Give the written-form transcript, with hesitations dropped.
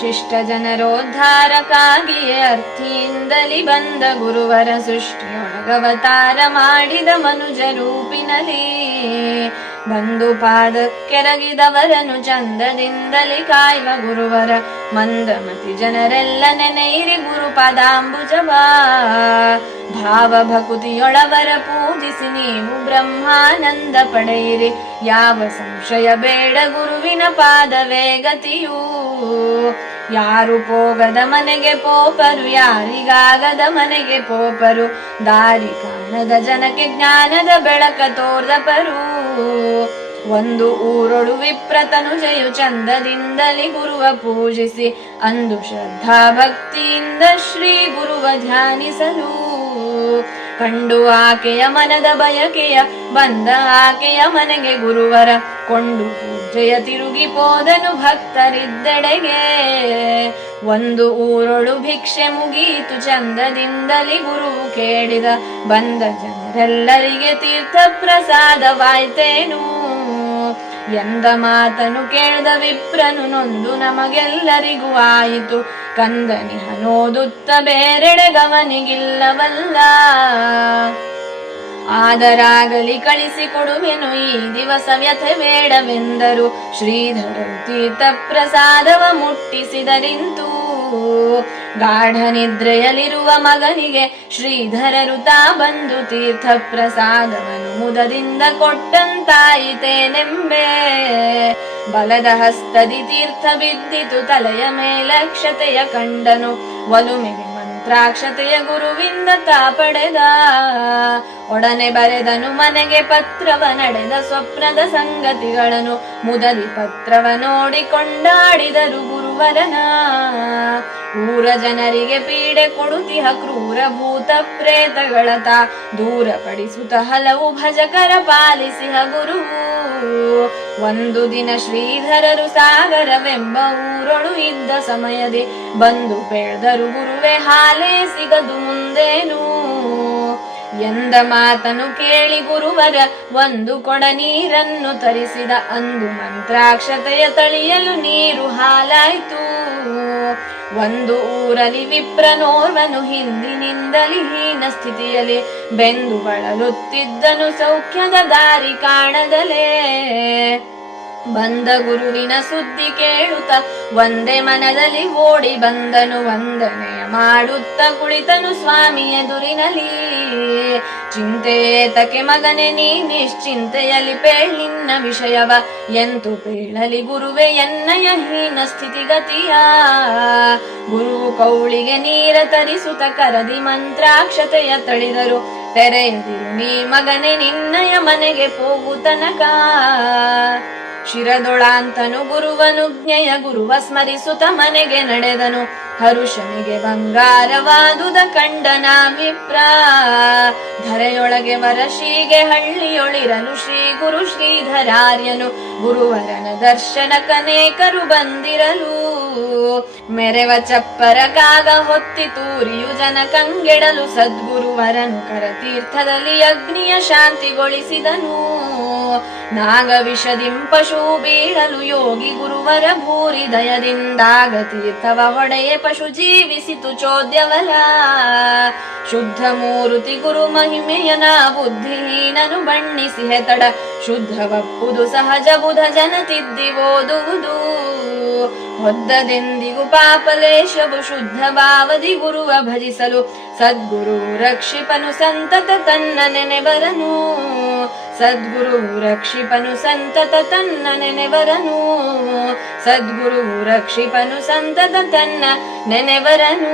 ಶಿಷ್ಟ ಜನರೋದ್ಧಾರಕ್ಕಾಗಿಯೇ ಅರ್ಥಿಯಿಂದಲಿ ಬಂದ ಗುರುವರ ಸೃಷ್ಟಿಯೊಳಗವತಾರ ಮಾಡಿದ ಮನುಜ ರೂಪಿನಲಿ ಬಂದು ಪಾದಕ್ಕೆರಗಿದವರನು ಚಂದದಿಂದಲಿ ಕಾಯುವ ಗುರುವರ ಮಂದಮತಿ ಜನರೆಲ್ಲ ನೆನೆಯಿರಿ ಗುರು ಪಾದಾಂಬುಜವ ಭಾವ ಭಕುತಿಯೊಳವರ ಪೂಜಿಸಿ ನೀವು ಬ್ರಹ್ಮಾನಂದ ಪಡೆಯಿರಿ ಯಾವ ಸಂಶಯ ಬೇಡ ಗುರುವಿನ ಪಾದವೇ ಗತಿಯೂ ಯಾರು ಪೋಗದ ಮನೆಗೆ ಪೋಪರು ಯಾರಿಗಾಗದ ಮನೆಗೆ ಪೋಪರು ದಾರಿ ಕಾಣದ ಜನಕ್ಕೆ ಜ್ಞಾನದ ಬೆಳಕ ತೋರ್ದಪರು ಒಂದು ಊರೊಳು ವಿಪ್ರತನು ಜಯು ಚಂದದಿಂದಲಿ ಗುರುವ ಪೂಜಿಸಿ ಅಂದು ಶ್ರದ್ಧಾ ಭಕ್ತಿಯಿಂದ ಶ್ರೀ ಗುರುವ ಧ್ಯಾನಿಸಲು ಕಂಡು ಆಕೆಯ ಮನದ ಬಯಕೆಯ ಬಂದ ಆಕೆಯ ಮನೆಗೆ ಗುರುವರ ಕೊಂಡು ಪೂಜೆಯ ತಿರುಗಿ ಪೋದನು ಭಕ್ತರಿದ್ದೆಡೆಗೆ ಒಂದು ಊರೊಳು ಭಿಕ್ಷೆ ಮುಗೀತು ಚಂದದಿಂದಲಿ ಗುರುವು ಕೇಳಿದ ಬಂದ ಜನರೆಲ್ಲರಿಗೆ ತೀರ್ಥ ಪ್ರಸಾದವಾಯ್ತೇನು ಎಂದ ಮಾತನು ಕೇಳ್ದ ವಿಪ್ರನು ನೊಂದು ನಮಗೆಲ್ಲರಿಗೂ ಆಯಿತು ಕಂದನಿಹನೋದುತ್ತ ಬೇರೆಡೆ ಗಮನಿಗಿಲ್ಲವಲ್ಲ ಆದರಾಗಲಿ ಕಳಿಸಿಕೊಡುವೆನು ಈ ದಿವಸ ವ್ಯಥೆ ಬೇಡವೆಂದರು ಶ್ರೀಧರರು ತೀರ್ಥ ಪ್ರಸಾದವ ಮುಟ್ಟಿಸಿದರಿಂತೂ ಗಾಢ ನಿದ್ರೆಯಲ್ಲಿರುವ ಮಗನಿಗೆ ಶ್ರೀಧರರು ತಾ ಬಂದು ತೀರ್ಥ ಪ್ರಸಾದವನ್ನು ಮುದದಿಂದ ಕೊಟ್ಟಂತಾಯಿತೇನೆಂಬೆ ಬಲದ ಹಸ್ತದಿ ತೀರ್ಥ ಬಿದ್ದಿತು ತಲೆಯ ಮೇಲಕ್ಷತೆಯ ಕಂಡನು ಒಲುಮೆಗೆ ಮಂತ್ರಾಕ್ಷತೆಯ ಗುರುವಿಂದ ತಾ ಪಡೆದ ಒಡನೆ ಬರೆದನು ಮನೆಗೆ ಪತ್ರವ ನಡೆದ ಸ್ವಪ್ನದ ಸಂಗತಿಗಳನ್ನು ಮುದದಿ ಪತ್ರವ ನೋಡಿ ಕೊಂಡಾಡಿದರು ಗುರುವರನ ಊರ ಜನರಿಗೆ ಪೀಡೆ ಕೊಡುತಿಹ ಕ್ರೂರ ಭೂತ ಪ್ರೇತಗಳ ತಾ ದೂರಪಡಿಸುತ್ತ ಹಲವು ಭಜಕರ ಪಾಲಿಸಿಹ ಗುರುವು ಒಂದು ದಿನ ಶ್ರೀಧರರು ಸಾಗರವೆಂಬ ಊರೊಳು ಇದ್ದ ಸಮಯದಿ ಬಂದು ಪೇಳ್ದರು ಗುರುವೆ ಹಾಲೇ ಸಿಗದು ಮುಂದೇನು ಎಂದ ಮಾತನು ಕೇಳಿ ಗುರುವರ ಒಂದು ಕೊಡ ನೀರನ್ನು ತರಿಸಿದ ಅಂದು ಮಂತ್ರಾಕ್ಷತೆಯ ತಳಿಯಲು ನೀರು ಹಾಲಾಯ್ತು ಒಂದು ಊರಲ್ಲಿ ವಿಪ್ರನೋರ್ವನು ಹಿಂದಿನಿಂದಲಿ ಹೀನ ಸ್ಥಿತಿಯಲ್ಲಿ ಬೆಂದು ಬಳಲುತ್ತಿದ್ದನು ಸೌಖ್ಯದ ದಾರಿ ಕಾಣದಲೇ ಬಂದ ಗುರುವಿನ ಸುದ್ದಿ ಕೇಳುತ್ತ ಒಂದೇ ಮನದಲ್ಲಿ ಓಡಿ ಬಂದನು ವಂದನೆಯ ಮಾಡುತ್ತ ಕುಳಿತನು ಸ್ವಾಮಿ ಎದುರಿನಲಿ ಚಿಂತೆಯೇತಕ್ಕೆ ಮಗನೆ ನೀ ನಿಶ್ಚಿಂತೆಯಲ್ಲಿ ಪೇಳಿನ್ನ ವಿಷಯವ ಎಂತು ಪೇಳಲಿ ಗುರುವೆ ಎನ್ನಯ ಹೀನ ಸ್ಥಿತಿಗತಿಯ ಗುರುವು ಕೌಳಿಗೆ ನೀರ ತರಿಸುತ್ತ ಕರದಿ ಮಂತ್ರಾಕ್ಷತೆಯ ತಳಿದರು ತೆರೆಯದಿರು ನೀ ಮಗನೆ ನಿನ್ನಯ ಮನೆಗೆ ಹೋಗು ತನಕ ಶಿರದೊಳಾಂತನು ಗುರುವನುಜ್ಞೆಯ ಗುರುವ ಸ್ಮರಿಸುತ್ತ ಮನೆಗೆ ನಡೆದನು ಹರುಷನಿಗೆ ಬಂಗಾರವಾದುದ ಕಂಡನ ವಿಪ್ರ ಧರೆಯೊಳಗೆ ವರಶಿಗೆ ಹಳ್ಳಿಯೊಳಿರಲು ಶ್ರೀ ಗುರು ಶ್ರೀಧರಾರ್ಯನು ಗುರುವರನ ದರ್ಶನಕ್ಕನೇಕರು ಬಂದಿರಲು ಮೆರೆವ ಚಪ್ಪರ ಕಾಗ ಹೊತ್ತಿ ತೂರಿಯು ಜನ ಕಂಗೆಡಲು ಸದ್ಗುರುವರನು ಕರತೀರ್ಥದಲ್ಲಿ ಅಗ್ನಿಯ ಶಾಂತಿಗೊಳಿಸಿದನು ನಾಗ ವಿಷದಿಂ ಪಶು ಬೀಳಲು ಯೋಗಿ ಗುರುವರ ಭೂರಿ ದಯದಿಂದಾಗ ತೀರ್ಥವ ಹೊಡೆಯೆ ಪಶು ಜೀವಿಸಿತು ಚೋದ್ಯವಲ ಶುದ್ಧ ಮೂರುತಿ ಗುರು ಮಹಿಮೆಯನ ಬುದ್ಧಿಹೀನನು ಬಣ್ಣಿಸಿ ಹೆತಡ ಶುದ್ಧವಪ್ಪುದು ಸಹಜ ಬುಧ ಜನ ತಿದ್ದಿ ಓದುವುದು ಹೊದ್ದದೆಂದಿಗೂ ಪಾಪಲೇಶವು ಶುದ್ಧ ಭಾವದಿ ಗುರುವ ಭಜಿಸಲು ಸದ್ಗುರು ರಕ್ಷಿಪನು ಸಂತತ ತನ್ನ ನೆನೆವರನು ಸದ್ಗುರು ರಕ್ಷಿಪನು ಸಂತತ ತನ್ನ ನೆನೆವರನು ಸದ್ಗುರು ರಕ್ಷಿಪನು ಸಂತತ ತನ್ನ ನೆನೆವರನು